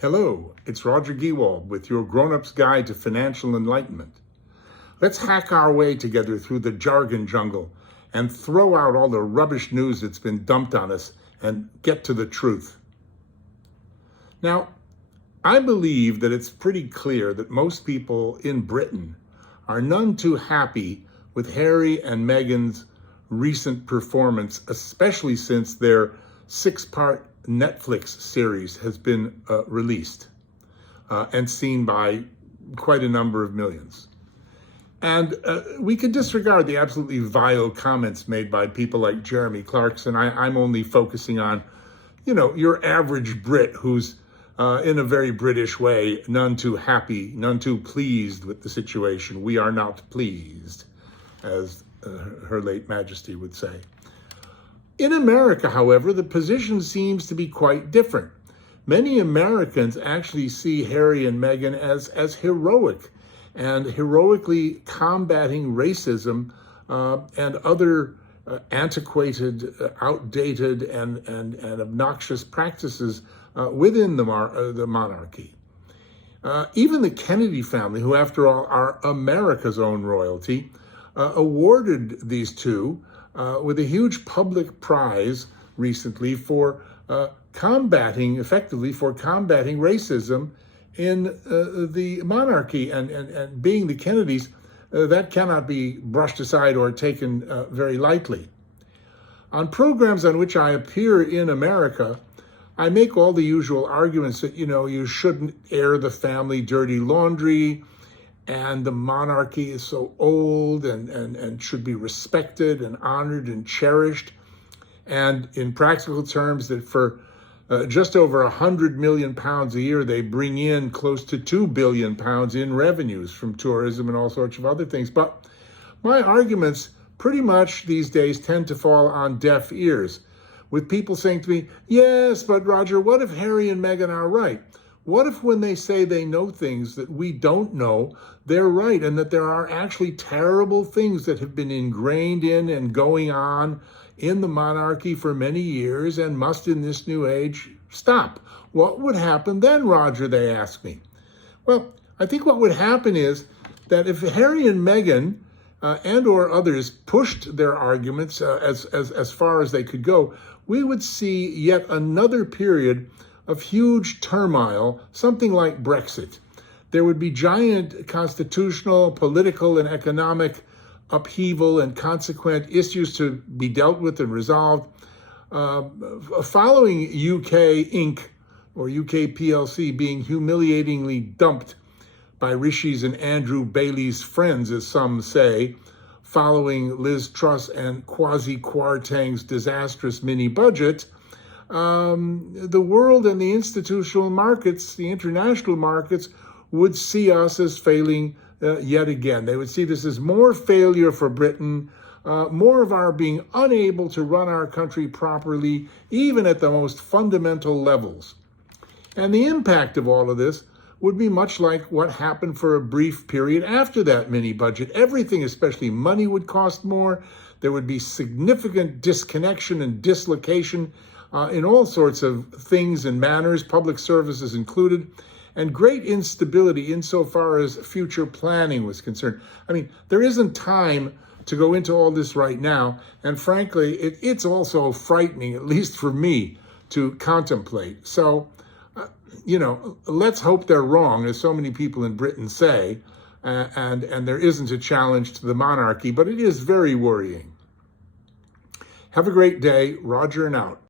Hello, it's Roger Gewald with your Grown-Up's Guide to Financial Enlightenment. Let's hack our way together through the jargon jungle and throw out all the rubbish news that's been dumped on us and get to the truth. Now, I believe that it's pretty clear that most people in Britain are none too happy with Harry and Meghan's recent performance, especially since their 6-part Netflix series has been released and seen by quite a number of millions. And we could disregard the absolutely vile comments made by people like Jeremy Clarkson. I'm only focusing on, your average Brit who's in a very British way, none too happy, none too pleased with the situation. We are not pleased, as Her late Majesty would say. In America, however, the position seems to be quite different. Many Americans actually see Harry and Meghan as heroic and heroically combating racism and other antiquated, outdated, and obnoxious practices within the monarchy. Even the Kennedy family, who after all are America's own royalty, awarded these two with a huge public prize recently for effectively combating racism in the monarchy, and being the Kennedys, that cannot be brushed aside or taken very lightly. On programs on which I appear in America, I make all the usual arguments that, you shouldn't air the family dirty laundry, and the monarchy is so old and should be respected and honored and cherished. And in practical terms, that for just over £100 million a year, they bring in close to £2 billion in revenues from tourism and all sorts of other things. But my arguments pretty much these days tend to fall on deaf ears, with people saying to me, yes, but Roger, what if Harry and Meghan are right? What if when they say they know things that we don't know, they're right, and that there are actually terrible things that have been ingrained in and going on in the monarchy for many years and must in this new age stop? What would happen then, Roger, they ask me. Well, I think what would happen is that if Harry and Meghan and or others pushed their arguments as far as they could go, we would see yet another period of huge turmoil, something like Brexit. There would be giant constitutional, political, and economic upheaval and consequent issues to be dealt with and resolved. Following UK Inc. or UK PLC being humiliatingly dumped by Rishi's and Andrew Bailey's friends, as some say, following Liz Truss and Kwasi Kwarteng's disastrous mini-budget, the world and the institutional markets, the international markets, would see us as failing yet again. They would see this as more failure for Britain, more of our being unable to run our country properly, even at the most fundamental levels. And the impact of all of this would be much like what happened for a brief period after that mini-budget. Everything, especially money, would cost more. There would be significant disconnection and dislocation in all sorts of things and manners, public services included, and great instability insofar as future planning was concerned. I mean, there isn't time to go into all this right now, and frankly, it's also frightening, at least for me, to contemplate. So, let's hope they're wrong, as so many people in Britain say, and there isn't a challenge to the monarchy, but it is very worrying. Have a great day. Roger and out.